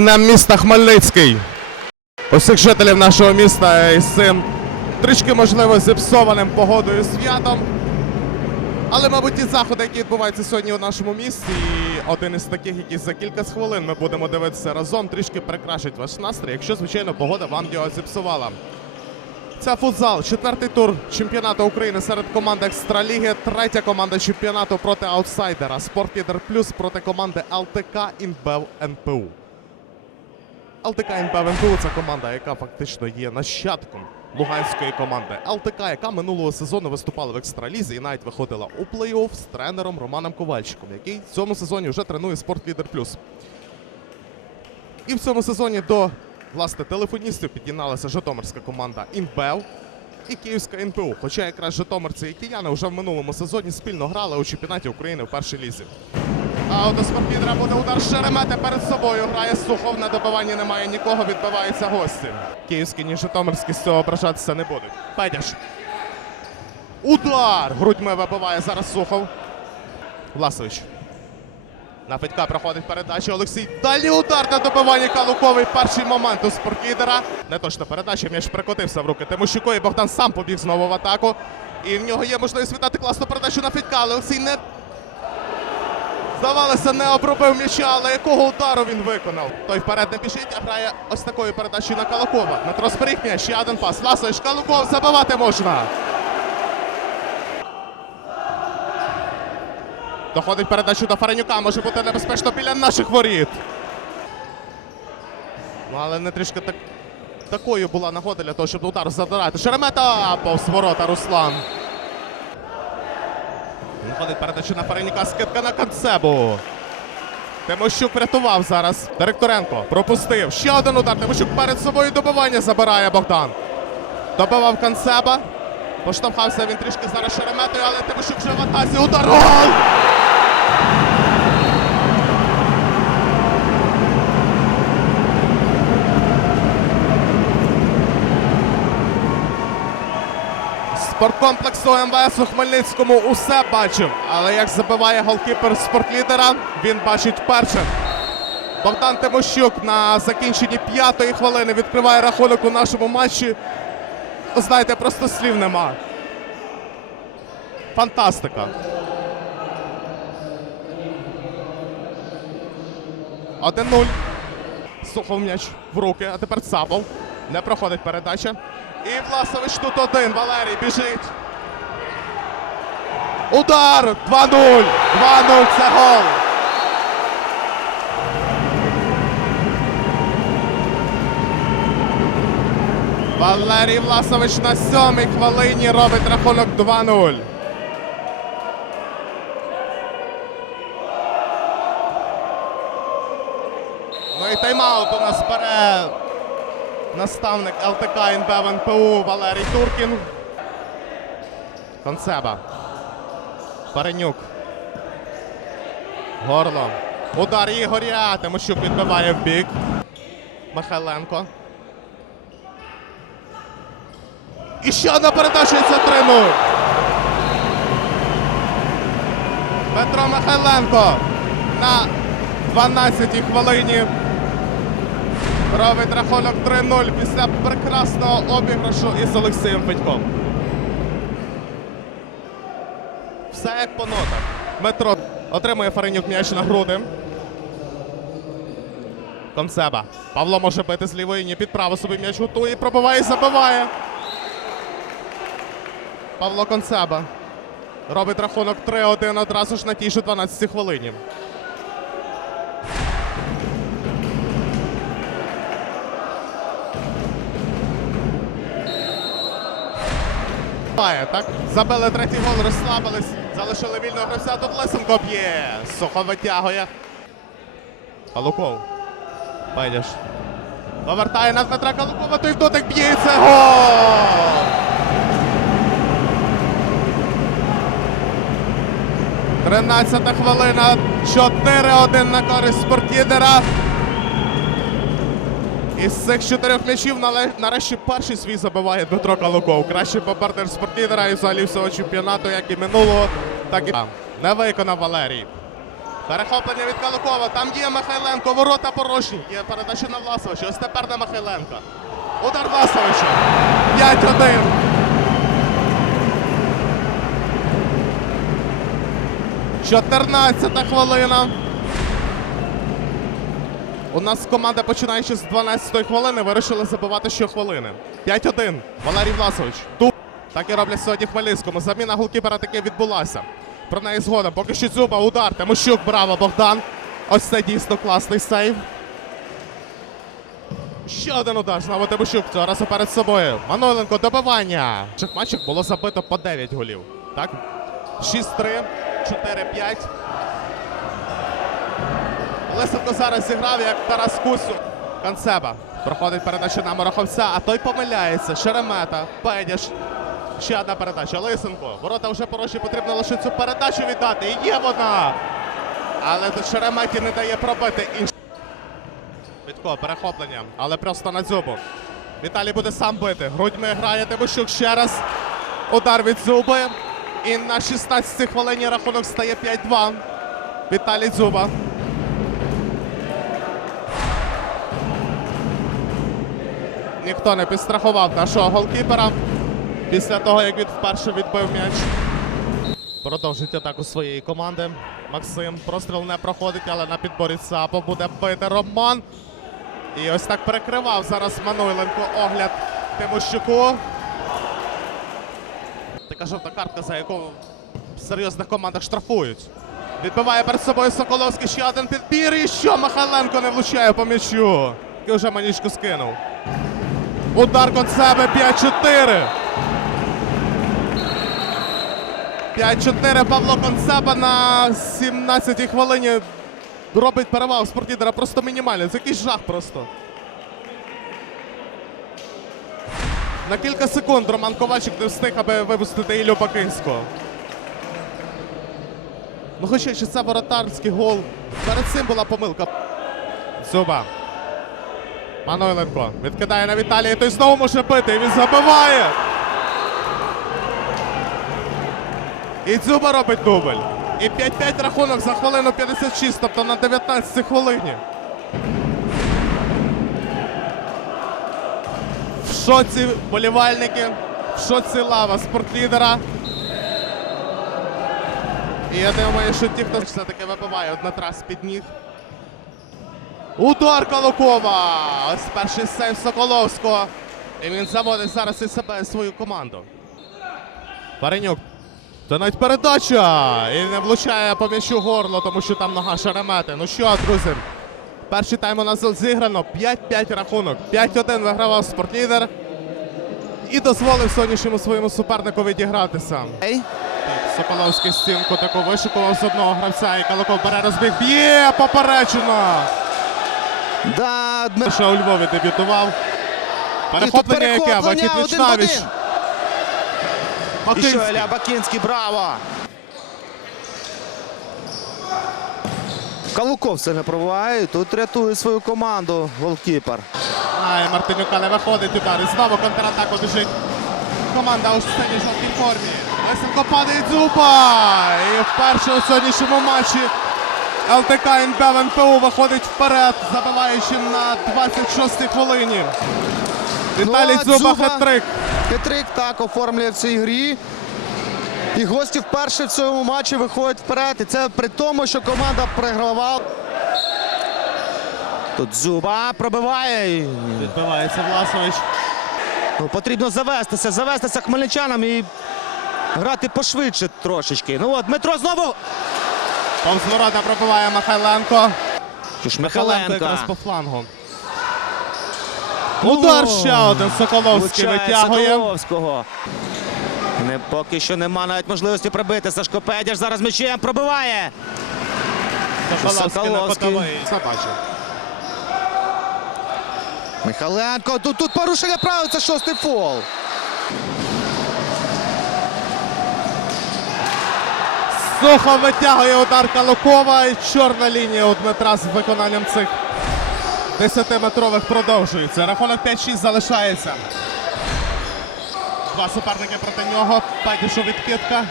днем міста Хмельницький. Усіх жителів нашого міста із цим трішки, можливо, зіпсованим погодою святом. Але, мабуть, ті заходи, які відбуваються сьогодні у нашому місті, і один із таких, які за кілька хвилин ми будемо дивитися разом, трішки прикрашить ваш настрій, якщо, звичайно, погода вам його зіпсувала. Це футзал, четвертий тур чемпіонату України серед команд Екстраліги, третя команда чемпіонату проти аутсайдера. Спортлідер Плюс проти команди ЛТК Інбев НПУ. ЛТК Інбев НПУ це команда, яка фактично є нащадком луганської команди. ЛТК, яка минулого сезону виступала в екстралізі і навіть виходила у плей-офф з тренером Романом Ковальчиком, який в цьому сезоні вже тренує Спортлідер Плюс. І в цьому сезоні до власне телефоністів під'єдналася Житомирська команда Інбев і Київська НПУ. Хоча якраз Житомирці і кияни вже в минулому сезоні спільно грали у чемпіонаті України в першій лізі. А от у Спортпідера буде удар Шеремета перед собою. Грає Сухов на добиванні немає нікого, відбиваються гості. Київські ні Житомирські з цього ображатися не будуть. Педяш. Удар! Грудьми вибиває зараз Сухов. Власович. На Федька проходить передача. Олексій. Далі удар на добиванні Калуковий. Перший момент у спортлідера. Не точно передача, м'яч прикотився в руки Тимощуку. І Богдан сам побіг знову в атаку. І в нього є можливість віддати класну передачу на Федька. Але Олексій не. Здавалося, не обробив м'яча, але якого удару він виконав. Той вперед не біжить, а грає ось такою передачею на Калукова. Дмитро зберіг ще один пас. Ласович, Калуков, забивати можна. Доходить передачу до Фаренюка, може бути небезпечно біля наших воріт. Ну, але не трішки так... такою була нагода для того, щоб удар задирати. Шеремета повз ворота Руслан. Виходить передачу на Фаренюка, скидка на Канцебу. Тимощук врятував зараз. Директоренко пропустив. Ще один удар. Тимощук перед собою добивання забирає Богдан. Добивав Канцеба. Поштовхався він трішки зараз Шереметою, але Тимощук вже в атаці. Удар! Гол! Спорткомплексу МВС у Хмельницькому усе бачив. Але як забиває голкіпер спортлідера, він бачить вперше. Богдан Тимощук на закінченні п'ятої хвилини відкриває рахунок у нашому матчі. Знаєте, просто слів нема. Фантастика. Один нуль. Сухов м'яч в руки, а тепер Цапов. Не проходить передача. І Власович тут один. Валерій біжить. Удар! 2-0! 2-0 це гол! Валерій Власович на сьомій хвилині робить рахунок 2-0. Ну і тайм-аут у нас бере наставник ЛТК НБ НПУ Валерій Туркін. Концеба. Паренюк. Горло. Удар Ігоря. Тимощук відбиває в бік. Михайленко. І ще одна передача і це 3-0. Петро Михайленко на 12-й хвилині робить рахунок 3-0 після прекрасного обіграшу із Олексієм Федьком. Все як по нотах. Дмитро отримує Фаренюк м'яч на груди. Концеба. Павло може бити з лівої ні під право собі м'яч готує, пробиває і забиває. Павло Концеба. Робить рахунок 3-1 одразу ж на тій же 12 хвилині. Має, так? Забили третій гол, розслабились, залишили вільного гравця. Тут Лисенко б'є. Сухо витягує. Калуков. Байдяш. Повертає на Дмитра Калукова, той дотик б'є. Це гол! 13 хвилина. 4-1 на користь спортлідера. Із цих чотирьох м'ячів нарешті перший свій забиває Дмитро Калуков. Кращий бомбардир спортлідера і взагалі всього чемпіонату, як і минулого, так і не виконав Валерій. Перехоплення від Калукова. Там є Михайленко. Ворота порожні. Є передача на Власовича. Ось тепер на Михайленка. Удар Власовича. 5-1. Чотирнадцята хвилина. У нас команда, починаючи з 12-ї хвилини, вирішили забивати щохвилини. 5-1. Валерій Власович. Ту. Так і роблять сьогодні Хмельницькому. Заміна голкіпера таки відбулася. Про неї згодом. Поки що Дзюба, удар. Тимощук, браво, Богдан. Ось це дійсно класний сейв. Ще один удар. Знову Тимощук. Цього разу перед собою. Манойленко, добивання. В було забито по 9 голів. Так? 6-3, 4-5. Лисенко зараз зіграв як Тарас Кусю. Канцеба. Проходить передача на Мороховця, а той помиляється. Шеремета, Педяш. Ще одна передача. Лисенко. Ворота вже порожні, потрібно лише цю передачу віддати. І є вона. Але тут Шереметі не дає пробити інш. Відко, перехоплення, але просто на дзюбу. Віталій буде сам бити. Грудьми грає Тимощук ще раз. Удар від зуби. І на 16-й хвилині рахунок стає 5-2. Віталій Дзюба. Ніхто не підстрахував нашого голкіпера після того, як він вперше відбив м'яч. Продовжить атаку своєї команди. Максим простріл не проходить, але на підборі ЦАПа буде бити Роман. І ось так перекривав зараз Манойленко огляд Тимощуку. Така жовта картка, за яку в серйозних командах штрафують. Відбиває перед собою Соколовський ще один підбір. І що Михайленко не влучає по м'ячу. І вже манічку скинув. Удар Концебе 5-4. 5-4 Павло Концеба на 17-й хвилині робить перевагу спортлідера просто мінімальний. Це якийсь жах просто. На кілька секунд Роман Ковальчик не встиг, аби випустити Іллю Бакинського. Ну хоча чи це воротарський гол. Перед цим була помилка. Зуба. Манойленко відкидає на Віталія, той знову може бити, і він забиває. І Дзюба робить дубль. І 5-5 рахунок за хвилину 56, тобто на 19 хвилині. В шоці болівальники, в шоці лава спортлідера. І я думаю, що ті, хто все-таки вибиває одна з під ніг. Удар Калукова! Ось перший сейв Соколовського. І він заводить зараз і себе і свою команду. Паренюк. Це навіть передача! І не влучає по м'ячу горло, тому що там нога шеремети. Ну що, друзі, перший тайм у нас зіграно. 5-5 рахунок. 5-1 вигравав спортлідер. І дозволив сьогоднішньому своєму супернику відігратися. Соколовський стінку таку вишикував з одного гравця, і Калаков бере розбіг. Б'є поперечено! Да, Дмитро. У Львові дебютував. Перехоплення яке? в Вічнавіч. І що Ілля Бакінський, браво! Калуков це не пробуває. Тут рятує свою команду голкіпер. А, і Мартинюка не виходить удар. І знову контратаку біжить команда у сцені жовтій формі. Лисенко падає дзюба. І вперше у сьогоднішньому матчі ЛТК НБ в виходить вперед, забиваючи на 26-й хвилині. Віталій а Дзюба Дзюба? хет-трик. Так оформлює в цій грі. І гості вперше в цьому матчі виходять вперед. І це при тому, що команда програвала. Тут Зуба пробиває. Відбивається Власович. Ну, потрібно завестися, завестися хмельничанам і грати пошвидше трошечки. Ну от Дмитро знову. Повз ворота пробиває Михайленко. Що ж Михайленко якраз по флангу. Удар ще один Соколовський Влучає витягує. Соколовського. Не, поки що нема навіть можливості пробити. Сашко Педяш зараз м'ячем пробиває. Соколовський на Соколовський. котовий. Михайленко, тут, тут порушення правил, це шостий фол. Сухо витягує удар Калукова і чорна лінія у Дмитра з виконанням цих 10-метрових продовжується. Рахунок 5-6 залишається. Два суперники проти нього. Педішу відкидка.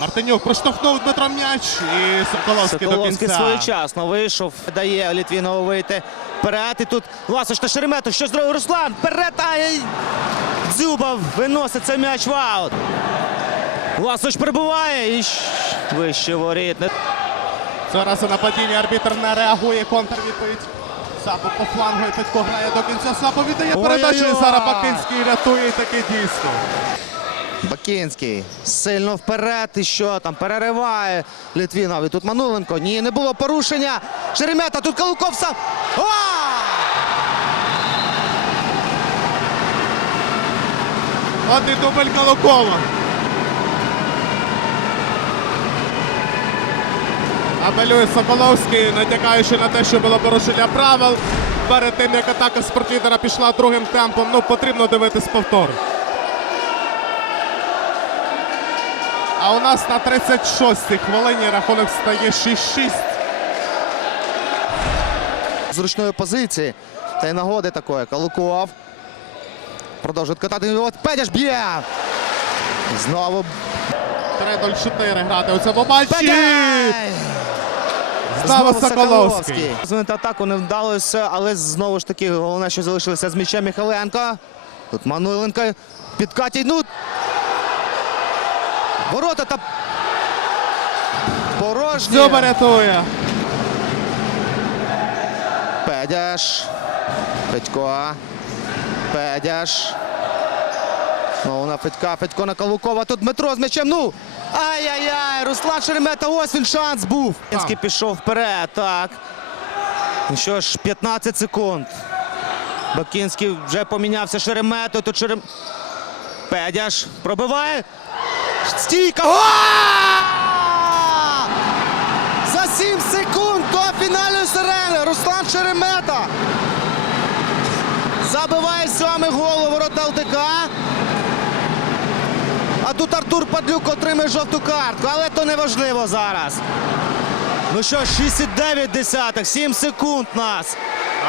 Мартинюк проштовхнув Дмитро м'яч і Соколовський, до Соколовський кінця. своєчасно вийшов, дає Літвінову вийти вперед. І тут Ласош та Шереметов. Що зробив Руслан? Вперед! Ай! Дзюба виносить цей м'яч в аут. Ласош прибуває і вище воріт. Зараз у нападінні арбітр не реагує. Контрвідповідь. Сапо по флангу і Петко грає до кінця. Сапо віддає передачу. І зараз Бакинський рятує і таке дійсно. Бакінський сильно вперед. І що там? Перериває Літвінов. І тут Мануленко. Ні, не було порушення. Шеремета, тут Калуков сам. О! От і дубль Калукова. Апелює Соколовський, натякаючи на те, що було порушення правил. Перед тим, як атака спортлідера пішла другим темпом, ну потрібно дивитись повтор. А у нас на 36-й хвилині рахунок стає 6-6. зручної позиції. Та й нагоди такої. Калуков. Продовжує катати. От Педяш б'є. Знову 3-0-4 грати у цьому матчі. Педяш! Знову Соколовський. Змінити атаку не вдалося, але знову ж таки головне, що залишилося з м'ячем Михайленко. Тут Мануйленко підкатій. Ну. Ворота та порожні. Дзюба рятує. Педяш. Федько. Педяш. Ну, на Федька, Федько на Калукова. Тут Дмитро з м'ячем. Ну! Ай-яй-яй! Руслан Шеремета, ось він шанс був. Пінський пішов вперед, так. Ну що ж, 15 секунд. Бакінський вже помінявся Шереметою. Тут Шерем... Педяш пробиває. Стійка. О! За 7 секунд до фінальної сирени Руслан Шеремета. Забиває сьомий гол у ворота ЛТК. Тут Артур Падлюк отримає жовту картку, але то не важливо зараз. Ну що, 6,9 десятих, 7 секунд нас.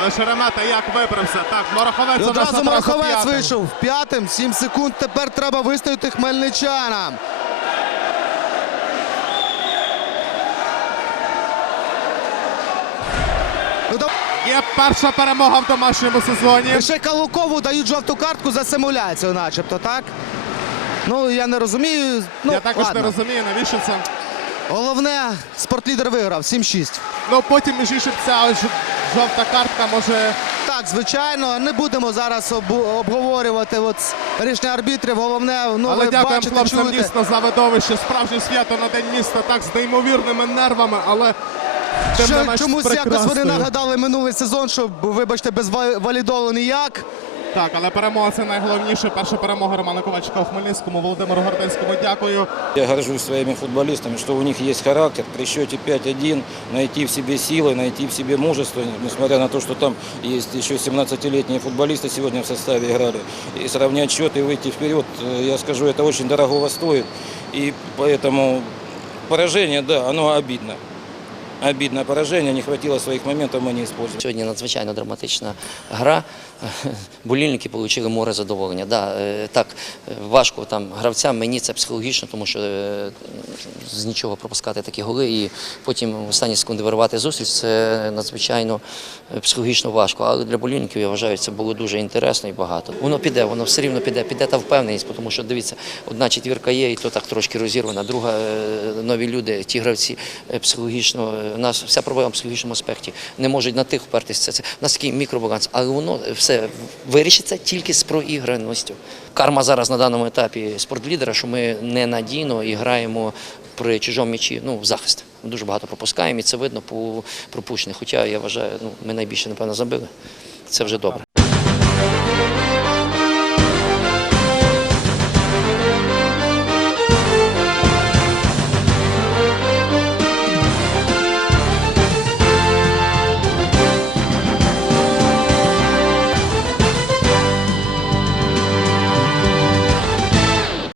Але Шеремета як вибрався? Так, Мороховець у одразу п'ятим. вийшов п'ятим. 7 секунд тепер треба вистояти хмельничанам. Ну, Є перша перемога в домашньому сезоні. Лише Калукову дають жовту картку за симуляцію, начебто, так? Ну, я не розумію. Ну, Я також ладно. не розумію, навіщо це. Головне, спортлідер виграв 7-6. Ну потім між іншим ця ось жовта картка може. Так, звичайно, не будемо зараз обу- обговорювати от рішення арбітрів. Головне, ну Але ви дякуємо бачите, хлопцям чуєте. дійсно за видовище. Справжнє свято на день міста, так з неймовірними нервами, але тим не Що, менш чомусь якось вони прекрасною. нагадали минулий сезон, що, вибачте, без ва- валідолу ніяк. Так, але перемога це найголовніше. Перша перемога Романа Ковальчика у Хмельницькому, Володимиру Горденському. Дякую. Я горжусь своими футболистами, что у них есть характер. При счете 5-1 найти в себе силы, найти в себе мужество, несмотря на то, что там есть еще 17-летние футболисты сегодня в составе играли. И сравнять счет и выйти вперед, э, я скажу, это очень дорогого стоит. И поэтому поражение, да, оно обидно. Обидное поражение, не хватило своих моментов, мы не использовали. Сьогодні надзвичайно драматична гра. Болільники отримали море задоволення. Да, е, так, е, важко там гравцям, мені це психологічно, тому що е, з нічого пропускати такі голи і потім в останні секунди виривати зустріч це надзвичайно психологічно важко. Але для болільників я вважаю, це було дуже інтересно і багато. Воно піде, воно все рівно піде, піде та впевненість, тому що дивіться, одна четвірка є, і то так трошки розірвана, друга нові люди, ті гравці психологічно. У нас вся проблема в психологічному аспекті. Не можуть на тих впертися. Це у нас такий мікробаланс, але воно все вирішиться тільки з проіграністю. Карма зараз на даному етапі спортлідера, що ми ненадійно і граємо при чужому м'ячі, ну, в захист. Дуже багато пропускаємо, і це видно по пропущених. Хоча я вважаю, ну, ми найбільше, напевно, забили. Це вже добре.